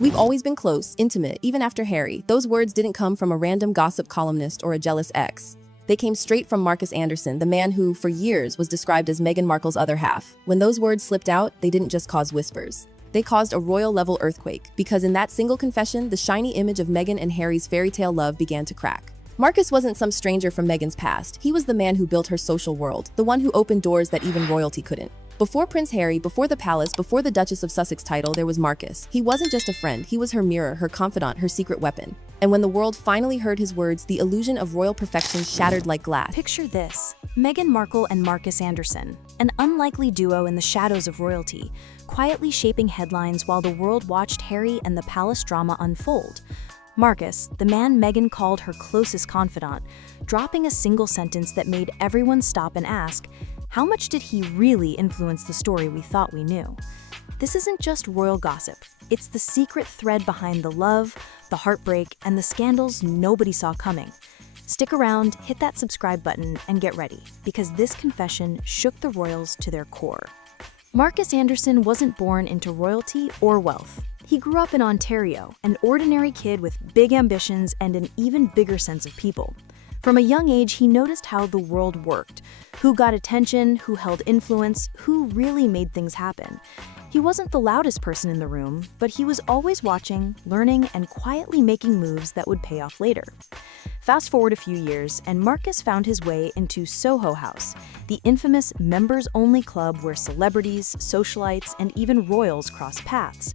We've always been close, intimate, even after Harry. Those words didn't come from a random gossip columnist or a jealous ex. They came straight from Marcus Anderson, the man who, for years, was described as Meghan Markle's other half. When those words slipped out, they didn't just cause whispers. They caused a royal-level earthquake, because in that single confession, the shiny image of Meghan and Harry's fairy tale love began to crack. Marcus wasn't some stranger from Meghan's past. He was the man who built her social world, the one who opened doors that even royalty couldn't. Before Prince Harry, before the palace, before the Duchess of Sussex title, there was Marcus. He wasn't just a friend, he was her mirror, her confidant, her secret weapon. And when the world finally heard his words, the illusion of royal perfection shattered like glass. Picture this: Meghan Markle and Marcus Anderson, an unlikely duo in the shadows of royalty, quietly shaping headlines while the world watched Harry and the palace drama unfold. Marcus, the man Meghan called her closest confidant, dropping a single sentence that made everyone stop and ask, how much did he really influence the story we thought we knew? This isn't just royal gossip. It's the secret thread behind the love, the heartbreak, and the scandals nobody saw coming. Stick around, hit that subscribe button, and get ready, because this confession shook the royals to their core. Marcus Anderson wasn't born into royalty or wealth. He grew up in Ontario, an ordinary kid with big ambitions and an even bigger sense of people. From a young age, he noticed how the world worked, who got attention, who held influence, who really made things happen. He wasn't the loudest person in the room, but he was always watching, learning, and quietly making moves that would pay off later. Fast forward a few years, and Marcus found his way into Soho House, the infamous members-only club where celebrities, socialites, and even royals cross paths.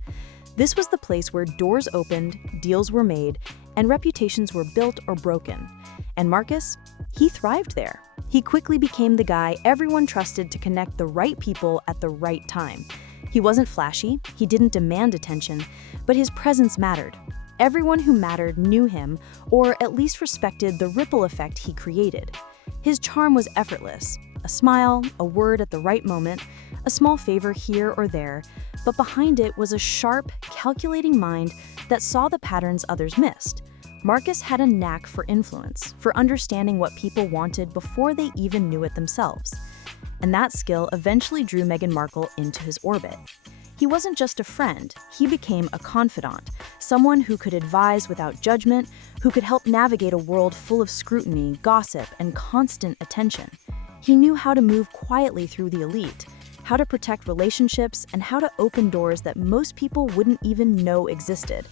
This was the place where doors opened, deals were made, and reputations were built or broken. And Marcus, he thrived there. He quickly became the guy everyone trusted to connect the right people at the right time. He wasn't flashy, he didn't demand attention, but his presence mattered. Everyone who mattered knew him, or at least respected the ripple effect he created. His charm was effortless. A smile, a word at the right moment, a small favor here or there, but behind it was a sharp, calculating mind that saw the patterns others missed. Marcus had a knack for influence, for understanding what people wanted before they even knew it themselves. And that skill eventually drew Meghan Markle into his orbit. He wasn't just a friend, he became a confidant, someone who could advise without judgment, who could help navigate a world full of scrutiny, gossip, and constant attention. He knew how to move quietly through the elite, how to protect relationships, and how to open doors that most people wouldn't even know existed.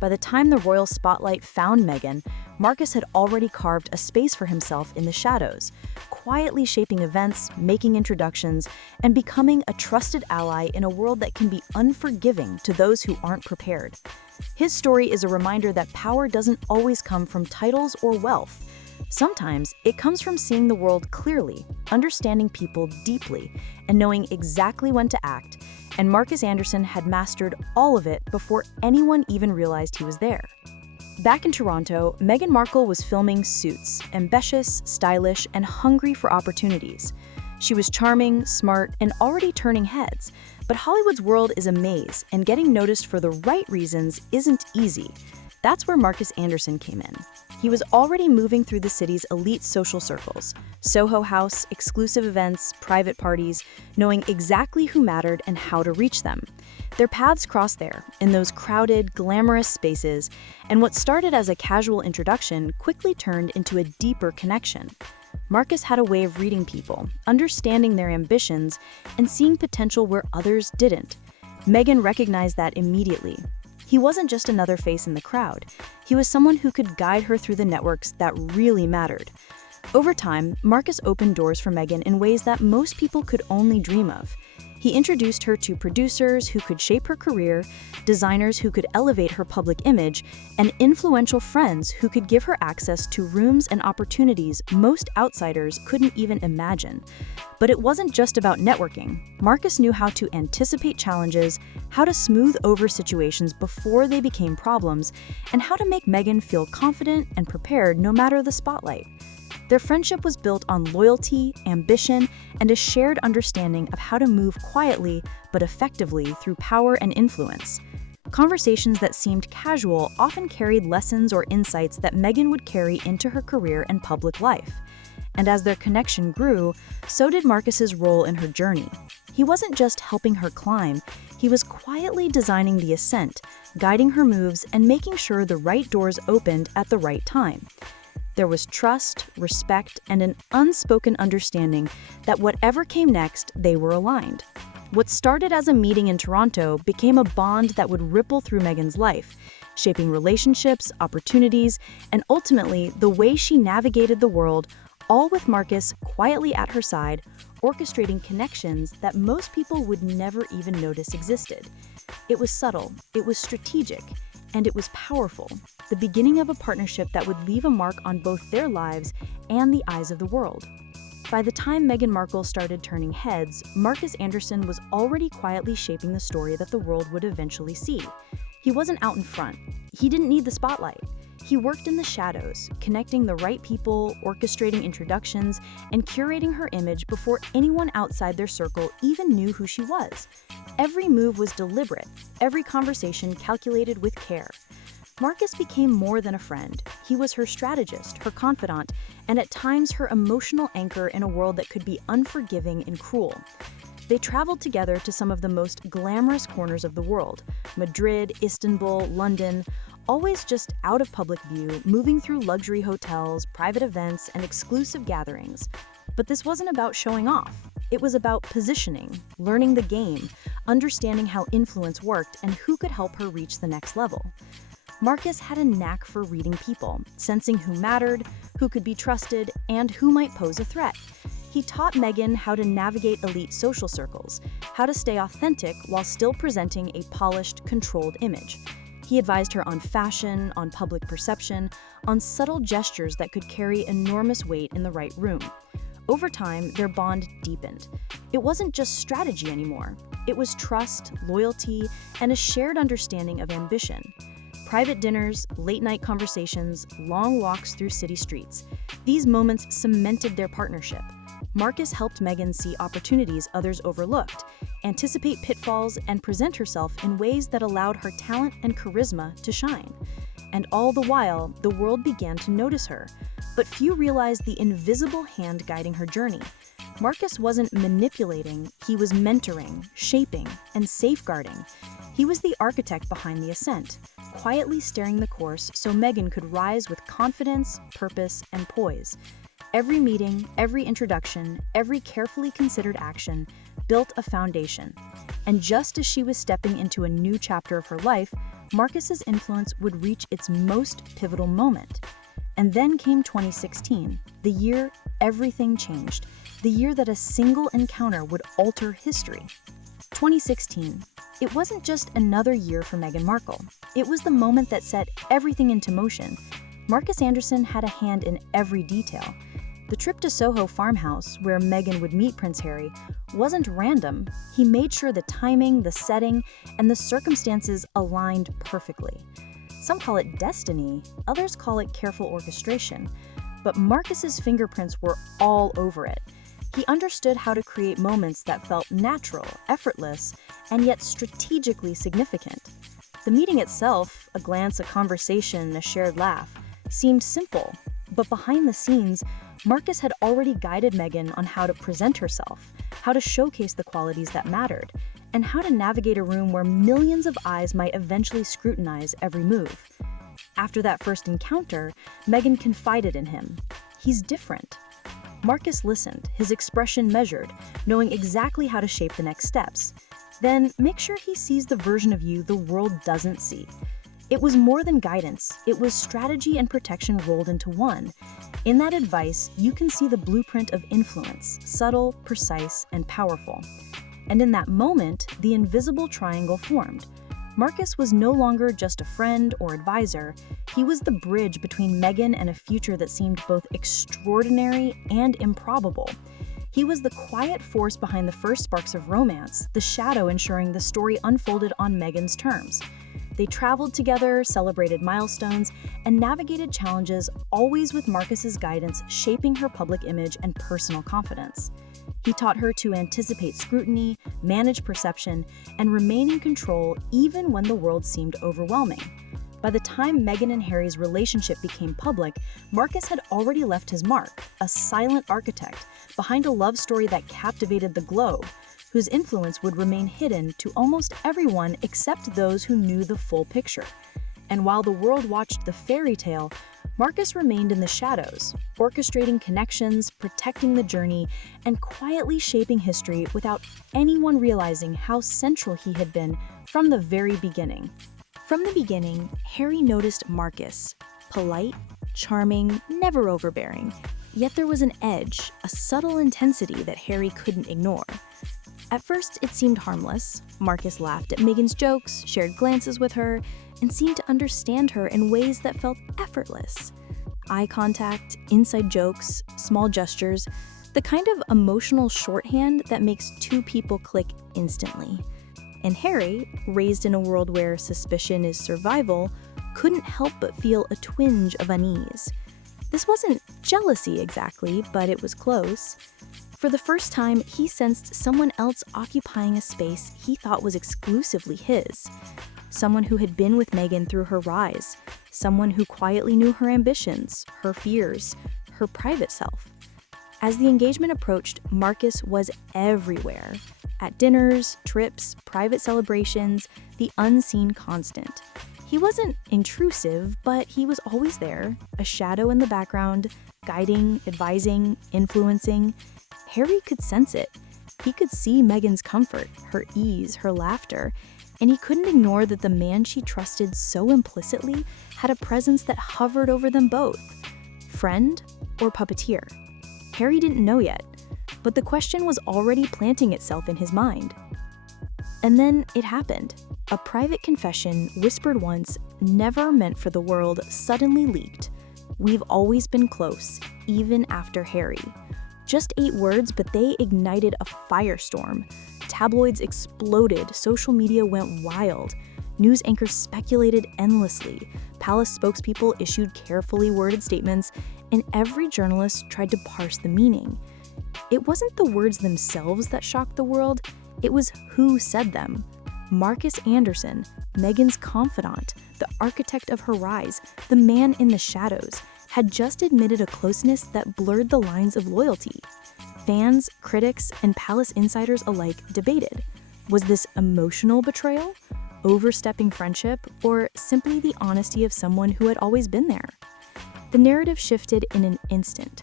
By the time the royal spotlight found Meghan, Marcus had already carved a space for himself in the shadows, quietly shaping events, making introductions, and becoming a trusted ally in a world that can be unforgiving to those who aren't prepared. His story is a reminder that power doesn't always come from titles or wealth. Sometimes it comes from seeing the world clearly, understanding people deeply, and knowing exactly when to act. And Marcus Anderson had mastered all of it before anyone even realized he was there. Back in Toronto, Meghan Markle was filming Suits, ambitious, stylish, and hungry for opportunities. She was charming, smart, and already turning heads. But Hollywood's world is a maze, and getting noticed for the right reasons isn't easy. That's where Marcus Anderson came in. He was already moving through the city's elite social circles, Soho House, exclusive events, private parties, knowing exactly who mattered and how to reach them. Their paths crossed there, in those crowded, glamorous spaces, and what started as a casual introduction quickly turned into a deeper connection. Marcus had a way of reading people, understanding their ambitions, and seeing potential where others didn't. Meghan recognized that immediately. He wasn't just another face in the crowd. He was someone who could guide her through the networks that really mattered. Over time, Marcus opened doors for Meghan in ways that most people could only dream of. He introduced her to producers who could shape her career, designers who could elevate her public image, and influential friends who could give her access to rooms and opportunities most outsiders couldn't even imagine. But it wasn't just about networking. Marcus knew how to anticipate challenges, how to smooth over situations before they became problems, and how to make Meghan feel confident and prepared no matter the spotlight. Their friendship was built on loyalty, ambition, and a shared understanding of how to move quietly but effectively through power and influence. Conversations that seemed casual often carried lessons or insights that Meghan would carry into her career and public life. And as their connection grew, so did Marcus's role in her journey. He wasn't just helping her climb, he was quietly designing the ascent, guiding her moves and making sure the right doors opened at the right time. There was trust, respect, and an unspoken understanding that whatever came next, they were aligned. What started as a meeting in Toronto became a bond that would ripple through Meghan's life, shaping relationships, opportunities, and ultimately the way she navigated the world, all with Marcus quietly at her side, orchestrating connections that most people would never even notice existed. It was subtle, it was strategic, and it was powerful, the beginning of a partnership that would leave a mark on both their lives and the eyes of the world. By the time Meghan Markle started turning heads, Marcus Anderson was already quietly shaping the story that the world would eventually see. He wasn't out in front. He didn't need the spotlight. He worked in the shadows, connecting the right people, orchestrating introductions, and curating her image before anyone outside their circle even knew who she was. Every move was deliberate, every conversation calculated with care. Marcus became more than a friend. He was her strategist, her confidant, and at times her emotional anchor in a world that could be unforgiving and cruel. They traveled together to some of the most glamorous corners of the world: Madrid, Istanbul, London, always just out of public view, moving through luxury hotels, private events, and exclusive gatherings. But this wasn't about showing off. It was about positioning, learning the game, understanding how influence worked, and who could help her reach the next level. Marcus had a knack for reading people, sensing who mattered, who could be trusted, and who might pose a threat. He taught Meghan how to navigate elite social circles, how to stay authentic while still presenting a polished, controlled image. He advised her on fashion, on public perception, on subtle gestures that could carry enormous weight in the right room. Over time, their bond deepened. It wasn't just strategy anymore. It was trust, loyalty, and a shared understanding of ambition. Private dinners, late-night conversations, long walks through city streets. These moments cemented their partnership. Marcus helped Meghan see opportunities others overlooked, anticipate pitfalls, and present herself in ways that allowed her talent and charisma to shine. And all the while, the world began to notice her. But few realized the invisible hand guiding her journey. Marcus wasn't manipulating, he was mentoring, shaping, and safeguarding. He was the architect behind the ascent, quietly steering the course so Meghan could rise with confidence, purpose, and poise. Every meeting, every introduction, every carefully considered action built a foundation. And just as she was stepping into a new chapter of her life, Marcus's influence would reach its most pivotal moment. And then came 2016, the year everything changed, the year that a single encounter would alter history. 2016. It wasn't just another year for Meghan Markle. It was the moment that set everything into motion. Marcus Anderson had a hand in every detail. The trip to Soho farmhouse, where Meghan would meet Prince Harry, wasn't random. He made sure the timing, the setting, and the circumstances aligned perfectly. Some call it destiny, others call it careful orchestration. But Marcus's fingerprints were all over it. He understood how to create moments that felt natural, effortless, and yet strategically significant. The meeting itself, a glance, a conversation, a shared laugh, seemed simple, but behind the scenes, Marcus had already guided Meghan on how to present herself, how to showcase the qualities that mattered, and how to navigate a room where millions of eyes might eventually scrutinize every move. After that first encounter, Meghan confided in him. He's different. Marcus listened, his expression measured, knowing exactly how to shape the next steps. Then make sure he sees the version of you the world doesn't see. It was more than guidance, it was strategy and protection rolled into one. In that advice, you can see the blueprint of influence, subtle, precise, and powerful. And in that moment, the invisible triangle formed. Marcus was no longer just a friend or advisor, he was the bridge between Meghan and a future that seemed both extraordinary and improbable. He was the quiet force behind the first sparks of romance, the shadow ensuring the story unfolded on Meghan's terms. They traveled together, celebrated milestones, and navigated challenges, always with Marcus's guidance shaping her public image and personal confidence. He taught her to anticipate scrutiny, manage perception, and remain in control even when the world seemed overwhelming. By the time Meghan and Harry's relationship became public, Marcus had already left his mark, a silent architect, behind a love story that captivated the globe. whose influence would remain hidden to almost everyone except those who knew the full picture. And while the world watched the fairy tale, Marcus remained in the shadows, orchestrating connections, protecting the journey, and quietly shaping history without anyone realizing how central he had been from the very beginning. From the beginning, Harry noticed Marcus, polite, charming, never overbearing. Yet there was an edge, a subtle intensity that Harry couldn't ignore. At first, it seemed harmless. Marcus laughed at Meghan's jokes, shared glances with her, and seemed to understand her in ways that felt effortless. Eye contact, inside jokes, small gestures, the kind of emotional shorthand that makes two people click instantly. And Harry, raised in a world where suspicion is survival, couldn't help but feel a twinge of unease. This wasn't jealousy exactly, but it was close. For the first time, he sensed someone else occupying a space he thought was exclusively his. Someone who had been with Meghan through her rise. Someone who quietly knew her ambitions, her fears, her private self. As the engagement approached, Marcus was everywhere. At dinners, trips, private celebrations, the unseen constant. He wasn't intrusive, but he was always there, a shadow in the background, guiding, advising, influencing. Harry could sense it. He could see Meghan's comfort, her ease, her laughter, and he couldn't ignore that the man she trusted so implicitly had a presence that hovered over them both. Friend or puppeteer? Harry didn't know yet, but the question was already planting itself in his mind. And then it happened. A private confession, whispered once, never meant for the world, suddenly leaked. We've always been close, even after Harry. Just 8 words, but they ignited a firestorm. Tabloids exploded, social media went wild. News anchors speculated endlessly. Palace spokespeople issued carefully worded statements, and every journalist tried to parse the meaning. It wasn't the words themselves that shocked the world, it was who said them. Marcus Anderson, Meghan's confidant, the architect of her rise, the man in the shadows, had just admitted a closeness that blurred the lines of loyalty. Fans, critics, and palace insiders alike debated. Was this emotional betrayal, overstepping friendship, or simply the honesty of someone who had always been there? The narrative shifted in an instant.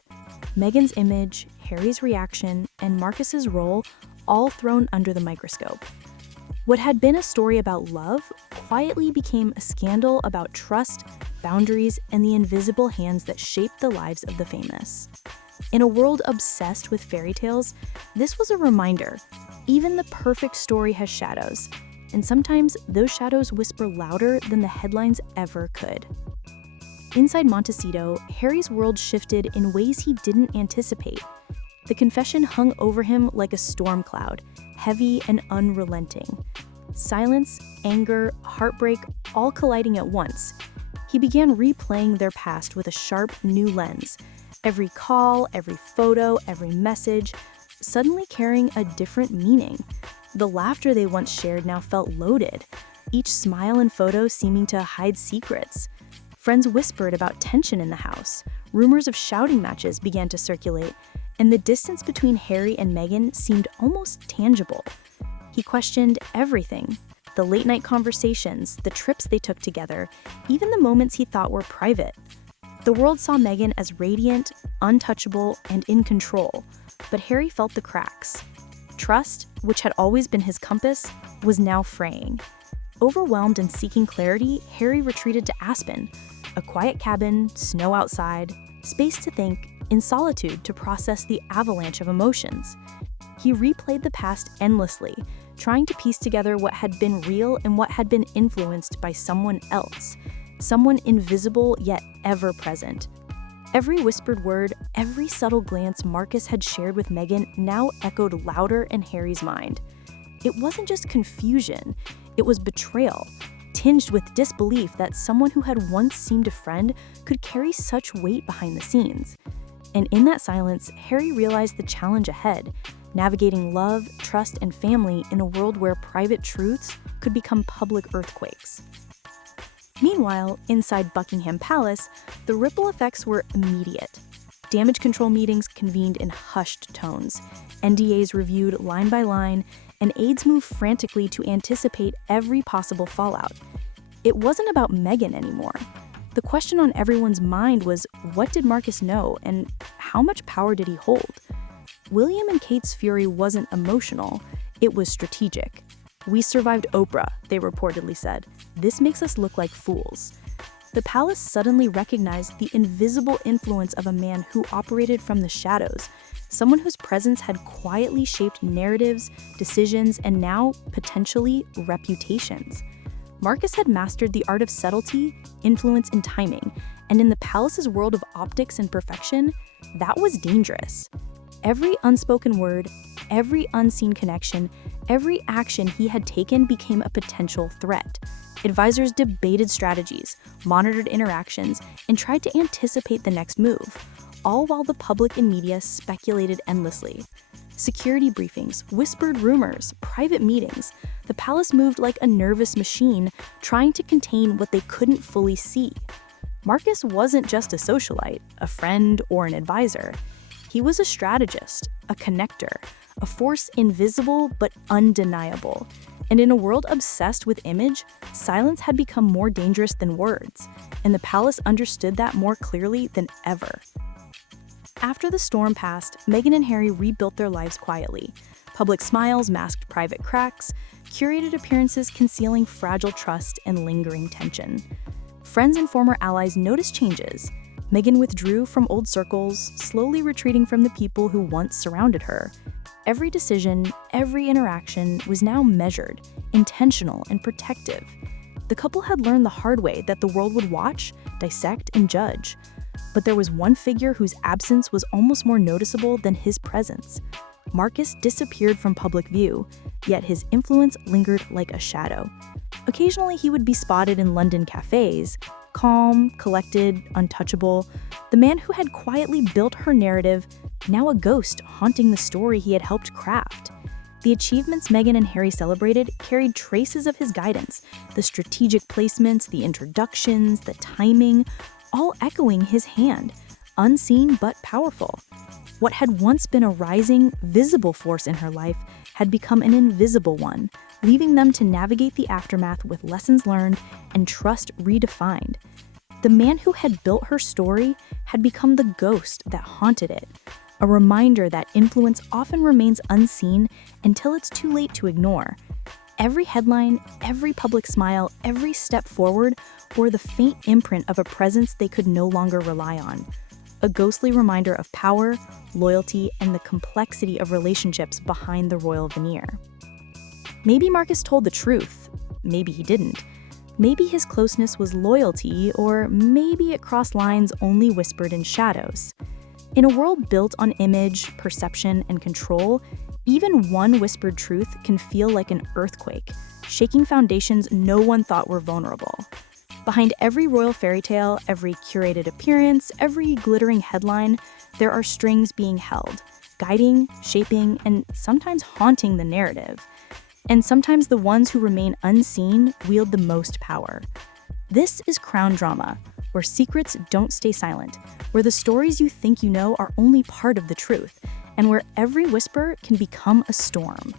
Meghan's image, Harry's reaction, and Marcus's role all thrown under the microscope. What had been a story about love quietly became a scandal about trust, boundaries, and the invisible hands that shaped the lives of the famous. In a world obsessed with fairy tales, this was a reminder. Even the perfect story has shadows, and sometimes those shadows whisper louder than the headlines ever could. Inside Montecito, Harry's world shifted in ways he didn't anticipate. The confession hung over him like a storm cloud, heavy and unrelenting. Silence, anger, heartbreak, all colliding at once. He began replaying their past with a sharp, new lens. Every call, every photo, every message, suddenly carrying a different meaning. The laughter they once shared now felt loaded, each smile and photo seeming to hide secrets. Friends whispered about tension in the house. Rumors of shouting matches began to circulate, and the distance between Harry and Meghan seemed almost tangible. He questioned everything. The late-night conversations, the trips they took together, even the moments he thought were private. The world saw Meghan as radiant, untouchable, and in control, but Harry felt the cracks. Trust, which had always been his compass, was now fraying. Overwhelmed and seeking clarity, Harry retreated to Aspen, a quiet cabin, snow outside, space to think, in solitude to process the avalanche of emotions. He replayed the past endlessly, trying to piece together what had been real and what had been influenced by someone else, someone invisible yet ever present. Every whispered word, every subtle glance Marcus had shared with Meghan now echoed louder in Harry's mind. It wasn't just confusion, it was betrayal, tinged with disbelief that someone who had once seemed a friend could carry such weight behind the scenes. And in that silence, Harry realized the challenge ahead, navigating love, trust, and family in a world where private truths could become public earthquakes. Meanwhile, inside Buckingham Palace, the ripple effects were immediate. Damage control meetings convened in hushed tones, NDAs reviewed line by line, and aides moved frantically to anticipate every possible fallout. It wasn't about Meghan anymore. The question on everyone's mind was, what did Marcus know, and how much power did he hold? William and Kate's fury wasn't emotional, it was strategic. "We survived Oprah," they reportedly said. "This makes us look like fools." The palace suddenly recognized the invisible influence of a man who operated from the shadows, someone whose presence had quietly shaped narratives, decisions, and now, potentially, reputations. Marcus had mastered the art of subtlety, influence, and timing, and in the palace's world of optics and perfection, that was dangerous. Every unspoken word, every unseen connection, every action he had taken became a potential threat. Advisors debated strategies, monitored interactions, and tried to anticipate the next move, all while the public and media speculated endlessly. Security briefings, whispered rumors, private meetings. The palace moved like a nervous machine, trying to contain what they couldn't fully see. Marcus wasn't just a socialite, a friend, or an advisor. He was a strategist, a connector, a force invisible but undeniable. And in a world obsessed with image, silence had become more dangerous than words, and the palace understood that more clearly than ever. After the storm passed, Meghan and Harry rebuilt their lives quietly. Public smiles masked private cracks, curated appearances concealing fragile trust and lingering tension. Friends and former allies noticed changes. Meghan withdrew from old circles, slowly retreating from the people who once surrounded her. Every decision, every interaction was now measured, intentional, and protective. The couple had learned the hard way that the world would watch, dissect, and judge. But there was one figure whose absence was almost more noticeable than his presence. Marcus disappeared from public view, yet his influence lingered like a shadow. Occasionally he would be spotted in London cafes, calm, collected, untouchable, the man who had quietly built her narrative, now a ghost haunting the story he had helped craft. The achievements Meghan and Harry celebrated carried traces of his guidance, the strategic placements, the introductions, the timing, all echoing his hand, unseen but powerful. What had once been a rising, visible force in her life had become an invisible one, leaving them to navigate the aftermath with lessons learned and trust redefined. The man who had built her story had become the ghost that haunted it, a reminder that influence often remains unseen until it's too late to ignore. Every headline, every public smile, every step forward bore the faint imprint of a presence they could no longer rely on. A ghostly reminder of power, loyalty, and the complexity of relationships behind the royal veneer. Maybe Marcus told the truth. Maybe he didn't. Maybe his closeness was loyalty, or maybe it crossed lines only whispered in shadows. In a world built on image, perception, and control, even one whispered truth can feel like an earthquake, shaking foundations no one thought were vulnerable. Behind every royal fairy tale, every curated appearance, every glittering headline, there are strings being held, guiding, shaping, and sometimes haunting the narrative. And sometimes the ones who remain unseen wield the most power. This is Crown Drama, where secrets don't stay silent, where the stories you think you know are only part of the truth, and where every whisper can become a storm.